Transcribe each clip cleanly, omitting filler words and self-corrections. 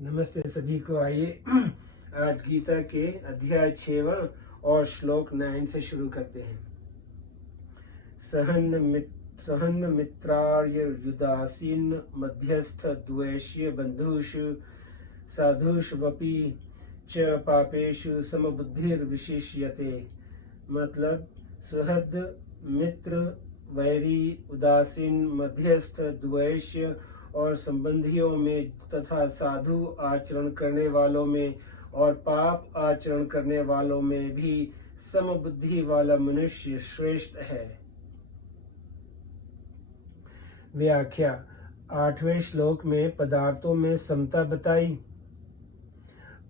नमस्ते सभी को। आइए आज गीता के अध्याय 6 और श्लोक 9 से शुरू करते हैं। सहन मित्रार्य युदासीन मध्यस्थ द्वेष्य बंधुषु साधुष्वपि च पापेषु समबुद्धिर्विशिष्यते। मतलब सुहृद, मित्र, वैरी, उदासीन, मध्यस्थ, द्वेष्य और संबंधियों में तथा साधु आचरण करने वालों में और पाप आचरण करने वालों में भी समबुद्धि वाला मनुष्य श्रेष्ठ है। व्याख्या। 8वें श्लोक में पदार्थों में समता बताई।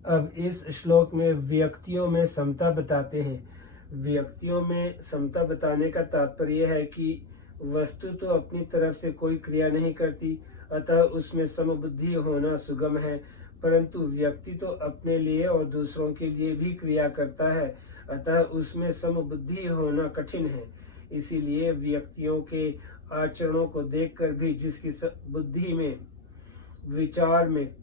अब इस श्लोक में व्यक्तियों में समता बताते हैं। व्यक्तियों में समता बताने का तात्पर्य है कि वस्तु तो अपनी तरफ से कोई क्रिया नहीं करती, अतः उसमें समबुद्धि होना सुगम है, परंतु व्यक्ति तो अपने लिए और दूसरों के लिए भी क्रिया करता है, अतः उसमें समबुद्धि होना कठिन है। इसीलिए व्यक्तियों के आचरणों को देखकर भी जिसकी बुद्धि में, विचार में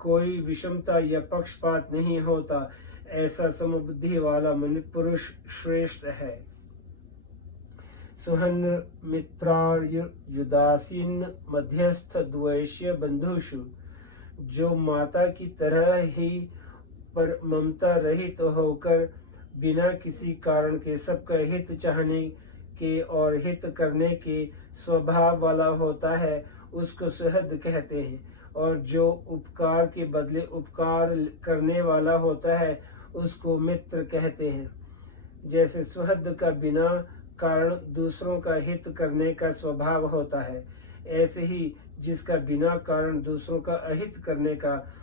कोई विषमता या पक्षपात नहीं होता, ऐसा समबुद्धि वाला पुरुष श्रेष्ठ है। सुहन मित्रार्य युदासीन मध्यस्थ द्वेष्य बंधुषु, जो माता की तरह ही पर ममता रहित होकर बिना किसी कारण के सबका हित चाहने के और हित करने के स्वभाव वाला होता है, उसको सुहृद कहते हैं। और जो उपकार के बदले उपकार करने वाला होता है, उसको मित्र कहते हैं। जैसे सुहृद का बिना कारण दूसरों का हित करने का स्वभाव होता है, ऐसे ही जिसका बिना कारण दूसरों का अहित करने का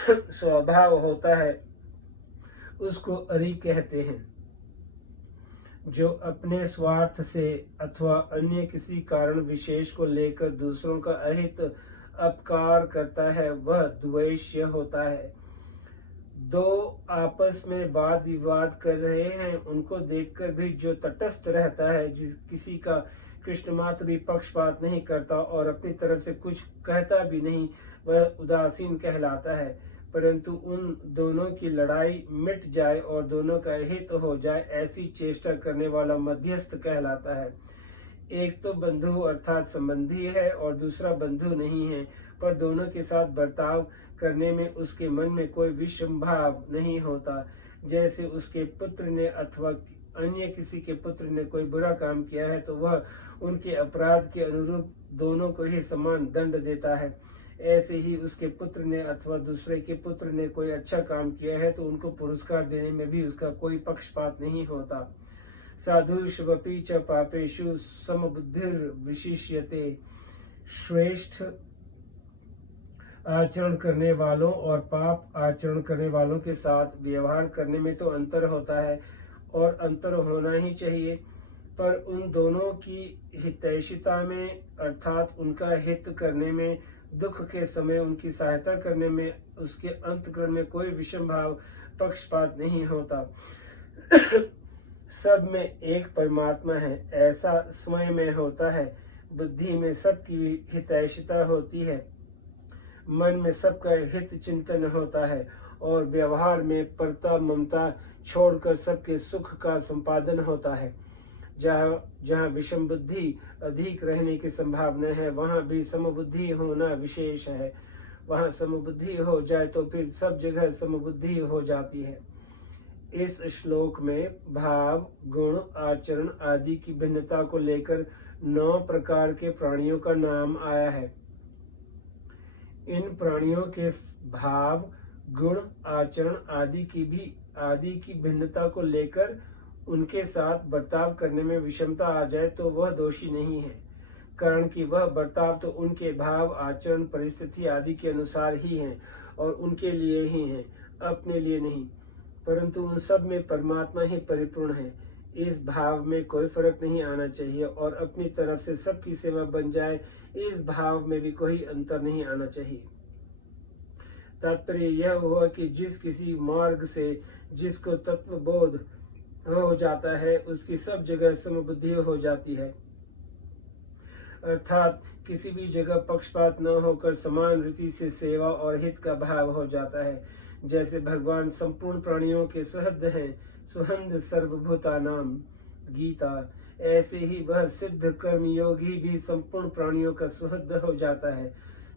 स्वभाव होता है, उसको अरि कहते हैं। जो अपने स्वार्थ से अथवा अन्य किसी कारण विशेष को लेकर दूसरों का अहित अपकार करता है, वह द्वेष्य होता है। दो आपस में वाद विवाद कर रहे हैं, उनको देखकर भी जो तटस्थ रहता है, जिस किसी का कृष्ण मात्र भी पक्षपात नहीं करता और अपनी तरफ से कुछ कहता भी नहीं, वह उदासीन कहलाता है। परंतु उन दोनों की लड़ाई मिट जाए और दोनों का हित हो जाए, ऐसी चेष्टा करने वाला मध्यस्थ कहलाता है। एक तो बंधु अर्थात संबंधी है और दूसरा बंधु नहीं है, पर दोनों के साथ बर्ताव करने में उसके मन में कोई विषम भाव नहीं होता। जैसे उसके पुत्र ने अथवा अन्य किसी के पुत्र ने कोई बुरा काम किया है, तो वह उनके अपराध के अनुरूप दोनों को ही समान दंड देता है। ऐसे ही उसके पुत्र ने अथवा दूसरे के पुत्र ने कोई अच्छा काम किया है, तो उनको पुरस्कार देने में भी उसका कोई पक्षपात नहीं होता। साधुष्वपि च पापेषु समबुद्धिर्विशिष्यते। श्रेष्ठ आचरण करने वालों और पाप आचरण करने वालों के साथ व्यवहार करने में तो अंतर होता है और अंतर होना ही चाहिए, पर उन दोनों की हितैषिता में अर्थात उनका हित करने में, दुख के समय उनकी सहायता करने में, उसके अंतःकरण में कोई विषम भाव पक्षपात नहीं होता। सब में एक परमात्मा है, ऐसा स्वयं में होता है। बुद्धि में सबकी हितैषिता होती है, मन में सबका हित चिंतन होता है और व्यवहार में परता ममता छोड़कर सबके सुख का संपादन होता है। जहाँ विषम बुद्धि अधिक रहने की संभावना है, वहाँ भी समबुद्धि होना विशेष है। वहाँ समबुद्धि हो जाए तो फिर सब जगह समबुद्धि हो जाती है। इस श्लोक में भाव, गुण, आचरण आदि की भिन्नता को लेकर 9 प्रकार के प्राणियों का नाम आया है। इन प्राणियों के भाव, गुण, आचरण आदि की भिन्नता को लेकर उनके साथ बर्ताव करने में विषमता आ जाए तो वह दोषी नहीं है, कारण कि वह बर्ताव तो उनके भाव, आचरण, परिस्थिति आदि के अनुसार ही है और उनके लिए ही है, अपने लिए नहीं। परंतु उन सब में परमात्मा ही परिपूर्ण है। इस भाव में कोई फर्क नहीं आना चाहिए और अपनी तरफ से सबकी सेवा बन जाए, इस भाव में भी कोई अंतर नहीं आना चाहिए। तात्पर्य यह हुआ कि जिस किसी मार्ग से जिसको तत्व बोध हो जाता है, उसकी सब जगह समबुद्धि हो जाती है। अर्थात किसी भी जगह पक्षपात न होकर समान रीति से सेवा और हित का भाव हो जाता है। जैसे भगवान संपूर्ण प्राणियों के सुहृद हैं, सुहंद सर्वभूतानाम गीता, ऐसे ही वह सिद्ध कर्म योगी भी संपूर्ण प्राणियों का सुहृद हो जाता है,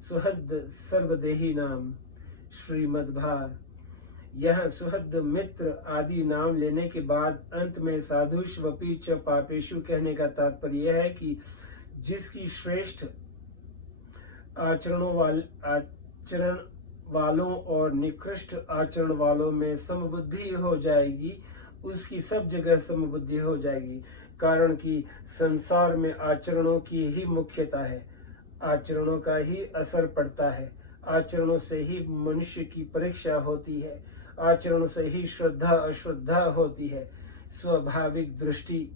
सुहृद सर्वदेही नाम श्रीमद्भागवत। यह सुहृद मित्र आदि नाम लेने के बाद अंत में साधुष्वपि च पापेषु कहने का तात्पर्य यह है कि जिसकी श्रेष्ठ आचरण वालों और निकृष्ट आचरण वालों में समबुद्धि हो जाएगी, उसकी सब जगह समबुद्धि हो जाएगी। कारण कि संसार में आचरणों की ही मुख्यता है, आचरणों का ही असर पड़ता है, आचरणों से ही मनुष्य की परीक्षा होती है, आचरणों से ही श्रद्धा अश्रद्धा होती है। स्वाभाविक दृष्टि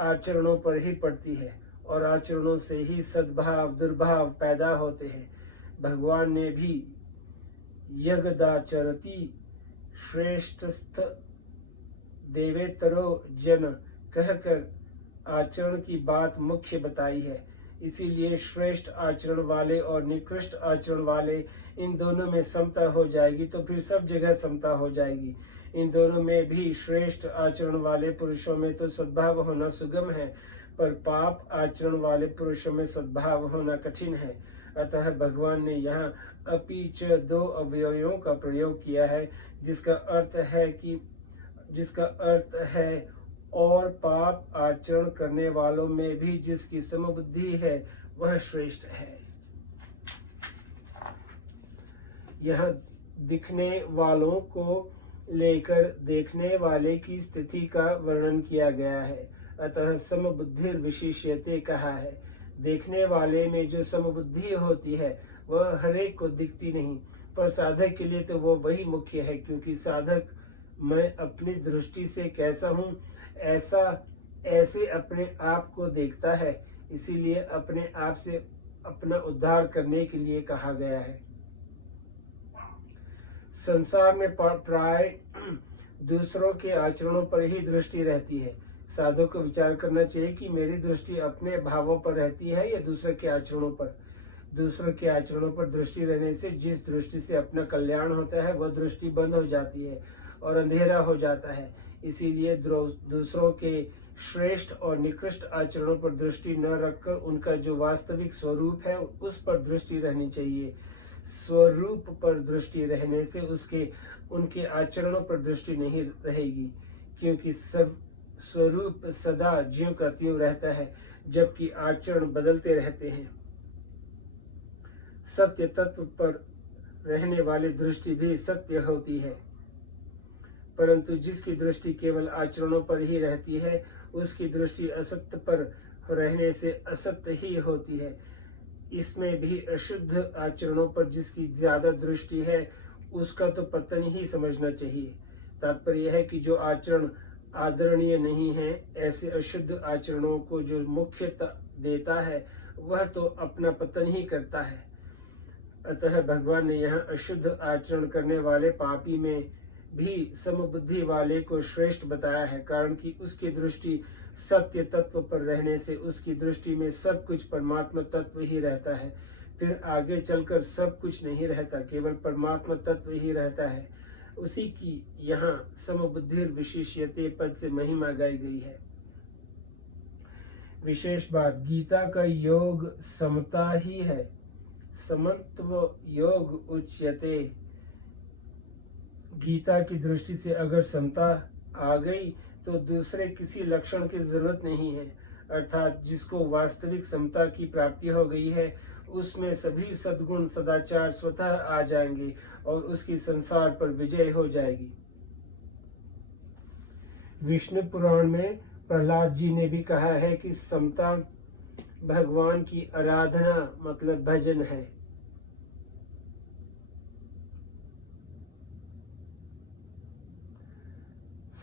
आचरणों पर ही पड़ती है और आचरणों से ही सद्भाव दुर्भाव पैदा होते हैं। भगवान ने भी यगदाचरति श्रेष्ठस्थ देवेतरो जन कहकर आचरण की बात मुख्य बताई है। इसीलिए श्रेष्ठ आचरण वाले और निकृष्ट आचरण वाले, इन दोनों में समता हो जाएगी तो फिर सब जगह समता हो जाएगी। इन दोनों में भी श्रेष्ठ आचरण वाले पुरुषों में तो सद्भाव होना सुगम है, पर पाप आचरण वाले पुरुषों में सद्भाव होना कठिन है। अतः भगवान ने यहाँ अपि च दो अवयवों का प्रयोग किया है, जिसका अर्थ है और पाप आचरण करने वालों में भी जिसकी समबुद्धि है वह श्रेष्ठ है। यह दिखने वालों को लेकर देखने वाले की स्थिति का वर्णन किया गया है। अतः समबुद्धिर विशेष्यते कहा है। देखने वाले में जो समबुद्धि होती है वह हरेक को दिखती नहीं, पर साधक के लिए तो वो वही मुख्य है, क्योंकि साधक मैं अपनी दृष्टि से कैसा हूँ ऐसे अपने आप को देखता है। इसीलिए अपने आप से अपना उद्धार करने के लिए कहा गया है। संसार में प्राय दूसरों के आचरणों पर ही दृष्टि रहती है। साधु को विचार करना चाहिए कि मेरी दृष्टि अपने भावों पर रहती है या दूसरे के आचरणों पर। दूसरों के आचरणों पर दृष्टि रहने से जिस दृष्टि से अपना कल्याण होता है वह दृष्टि बंद हो जाती है और अंधेरा हो जाता है। इसीलिए दूसरों के श्रेष्ठ और निकृष्ट आचरणों पर दृष्टि न रखकर उनका जो वास्तविक स्वरूप है उस पर दृष्टि रहनी चाहिए। स्वरूप पर दृष्टि रहने से उनके आचरणों पर दृष्टि नहीं रहेगी, क्योंकि स्वरूप सदा ज्यों का त्यों रहता है, जबकि आचरण बदलते रहते हैं। सत्य तत्व पर रहने वाली दृष्टि भी सत्य होती है, परंतु जिसकी दृष्टि केवल आचरणों पर ही रहती है उसकी दृष्टि असत्य पर रहने से असत्य ही होती है। इसमें भी अशुद्ध आचरणों पर जिसकी ज्यादा दृष्टि है उसका तो पतन ही समझना चाहिए। तात्पर्य है कि जो आचरण आदरणीय नहीं है, ऐसे अशुद्ध आचरणों को जो मुख्यता देता है वह तो अपना पतन ही करता है। अतः भगवान ने यहाँ अशुद्ध आचरण करने वाले पापी में भी समबुद्धि वाले को श्रेष्ठ बताया है, कारण कि उसकी दृष्टि सत्य तत्व पर रहने से उसकी दृष्टि में सब कुछ परमात्मा तत्व ही रहता है। फिर आगे चलकर सब कुछ नहीं रहता, केवल परमात्मा तत्व ही रहता है। उसी की यहाँ समबुद्धि विशेष्यते पद से महिमा गाई गई है। विशेष बात, गीता का योग समता ही है। समत्व योग उच्यते। गीता की दृष्टि से अगर समता आ गई तो दूसरे किसी लक्षण की जरूरत नहीं है। अर्थात जिसको वास्तविक समता की प्राप्ति हो गई है उसमें सभी सद्गुण सदाचार स्वतः आ जाएंगे और उसकी संसार पर विजय हो जाएगी। विष्णु पुराण में प्रहलाद जी ने भी कहा है कि समता भगवान की आराधना मतलब भजन है।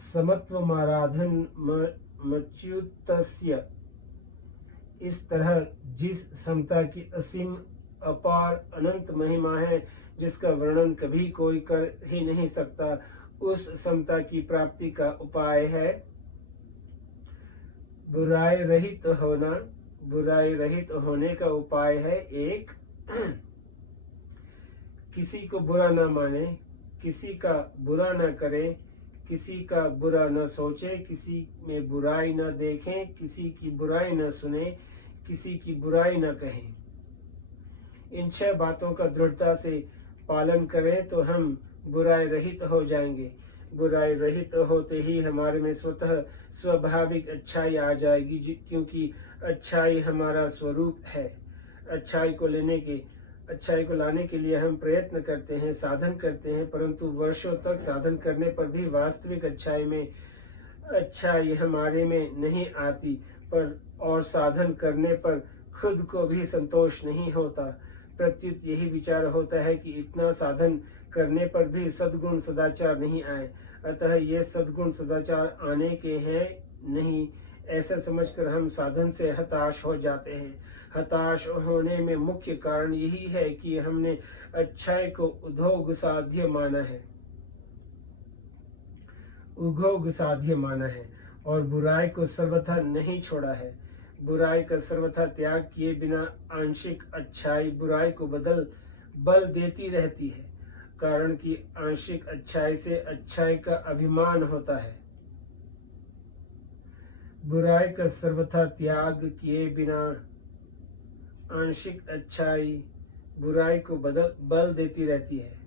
समत्वमाराधन मच्युतस्य। इस तरह जिस समता की असीम अपार अनंत महिमा है, जिसका वर्णन कभी कोई कर ही नहीं सकता, उस समता की प्राप्ति का उपाय है बुराई रहित होना, बुराई रहित होने का उपाय है एक, किसी को बुरा न माने, किसी का बुरा न करे, किसी का बुरा न सोचे, किसी में बुराई न देखें, किसी की बुराई न सुने, किसी की बुराई न कहें। इन 6 बातों का दृढ़ता से पालन करें तो हम बुराई रहित हो जाएंगे। बुराई रहित होते ही हमारे में स्वतः स्वाभाविक अच्छाई आ जाएगी, क्योंकि अच्छाई हमारा स्वरूप है। अच्छाई को लाने के लिए हम प्रयत्न करते हैं, साधन करते हैं, परंतु वर्षों तक साधन करने पर भी वास्तविक अच्छाई हमारे में नहीं आती, और साधन करने पर खुद को भी संतोष नहीं होता। प्रत्युत यही विचार होता है कि इतना साधन करने पर भी सद्गुण सदाचार नहीं आए, अतः ये सद्गुण सदाचार आने के हैं नहीं, ऐसा समझकर हम साधन से हताश हो जाते हैं। हताश होने में मुख्य कारण यही है कि हमने अच्छाई को उद्योग साध्य माना है और बुराई को सर्वथा नहीं छोड़ा है। बुराई का सर्वथा त्याग किए बिना आंशिक अच्छाई बुराई को बल देती रहती है, कारण कि आंशिक अच्छाई से अच्छाई का अभिमान होता है। बुराई का सर्वथा त्याग किए बिना आंशिक अच्छाई बुराई को बल देती रहती है,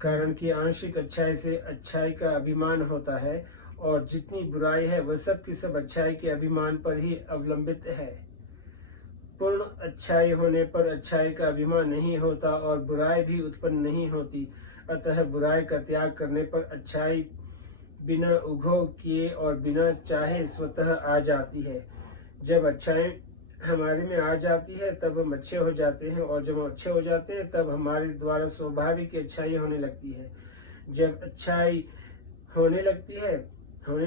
कारण कि आंशिक अच्छाई से अच्छाई का अभिमान होता है, और जितनी बुराई है वह सब की सब अच्छाई के अभिमान पर ही अवलंबित है। पूर्ण अच्छाई होने पर अच्छाई का अभिमान नहीं होता और बुराई भी उत्पन्न नहीं होती, अतः बुराई का त्याग करने पर अच्छाई बिना उद्योग किए और बिना चाहे स्वतः आ जाती है। जब अच्छाई हमारे में आ जाती है तब हम अच्छे हो जाते हैं, और जब हम अच्छे हो जाते हैं तब हमारे द्वारा स्वाभाविक अच्छाई होने लगती है। जब अच्छाई होने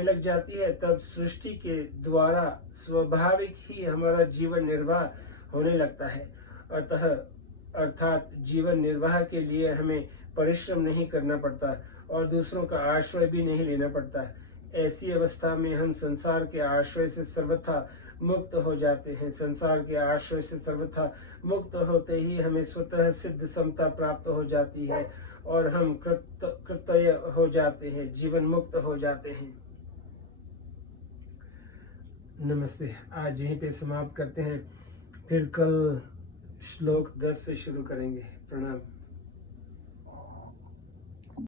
लग जाती है तब सृष्टि के द्वारा स्वाभाविक ही हमारा जीवन निर्वाह होने लगता है। अर्थात जीवन निर्वाह के लिए हमें परिश्रम नहीं करना पड़ता और दूसरों का आश्रय भी नहीं लेना पड़ता। ऐसी अवस्था में हम संसार के आश्रय से सर्वथा मुक्त हो जाते हैं। संसार के आश्रय से सर्वथा मुक्त होते ही हमें स्वतः सिद्ध समता प्राप्त हो जाती है और हम कृतय हो जाते हैं, जीवन मुक्त हो जाते हैं। नमस्ते। आज यहीं पे समाप्त करते हैं, फिर कल श्लोक 10 से शुरू करेंगे। प्रणाम।